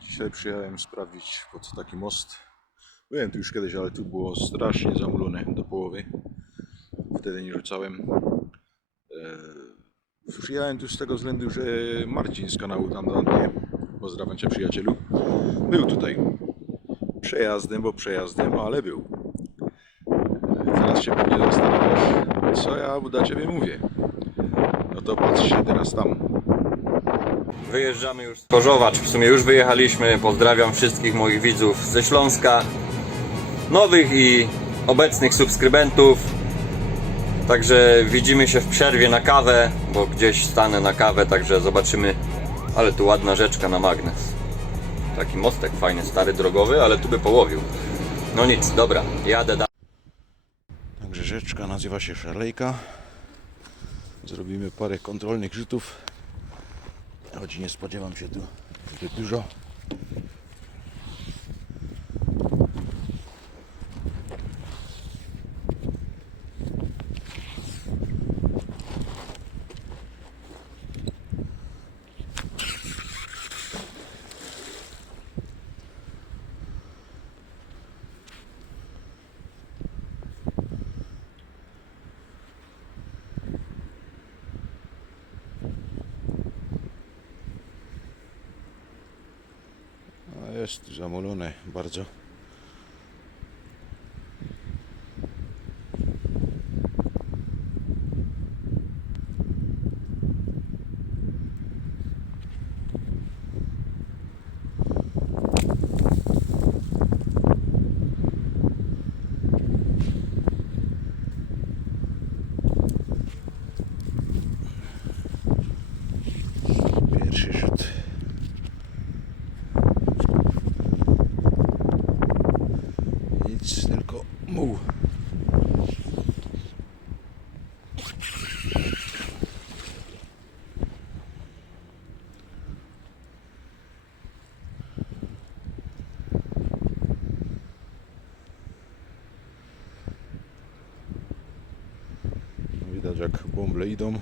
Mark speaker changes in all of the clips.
Speaker 1: Dzisiaj przyjechałem sprawdzić po co taki most. Byłem tu już kiedyś, ale tu było strasznie zamulone do połowy. Wtedy nie rzucałem. Eee, Przyjechałem tu z tego względu, że Marcin z kanału tam Dante, pozdrawiam Cię przyjacielu, był tutaj. Przejazdem, bo przejazdem, ale był. Teraz się pewnie zastanawiasz, co ja do Ciebie mówię. No to patrz się teraz tam.
Speaker 2: Wyjeżdżamy już z Korzowacz, w sumie już wyjechaliśmy. Pozdrawiam wszystkich moich widzów ze Śląska, nowych i obecnych subskrybentów. Także widzimy się w przerwie na kawę, bo gdzieś stanę na kawę, także zobaczymy. Ale tu ładna rzeczka na magnes. Taki mostek fajny, stary, drogowy, ale tu by połowił. No nic, dobra, jadę dalej.
Speaker 1: Także rzeczka nazywa się Szarlejka. Zrobimy parę kontrolnych rzutów. Choć nie spodziewam się tu zbyt dużo. Jest tu zamolone bardzo. Tylko muł. Widać jak bąble idą.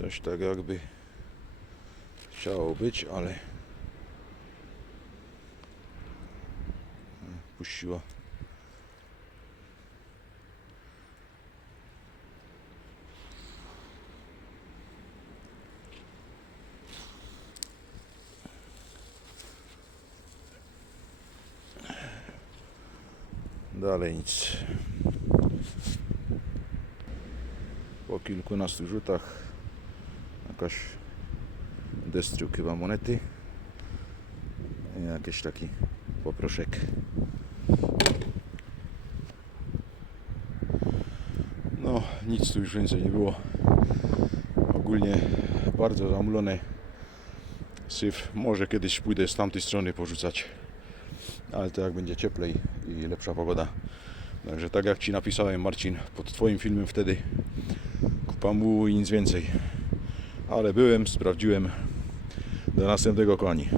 Speaker 1: Coś tak jakby chciało być, ale puściła. Dalej nic. Po kilkunastu rzutach jakaś destruk chyba monety. Jakiś taki poproszek. No nic tu już więcej nie było. Ogólnie bardzo zamulony syf. Może kiedyś pójdę z tamtej strony porzucać. Ale to jak będzie cieplej i lepsza pogoda. Także tak jak Ci napisałem Marcin pod Twoim filmem wtedy. Kupa mułu i nic więcej ale byłem, sprawdziłem. Do następnego koni.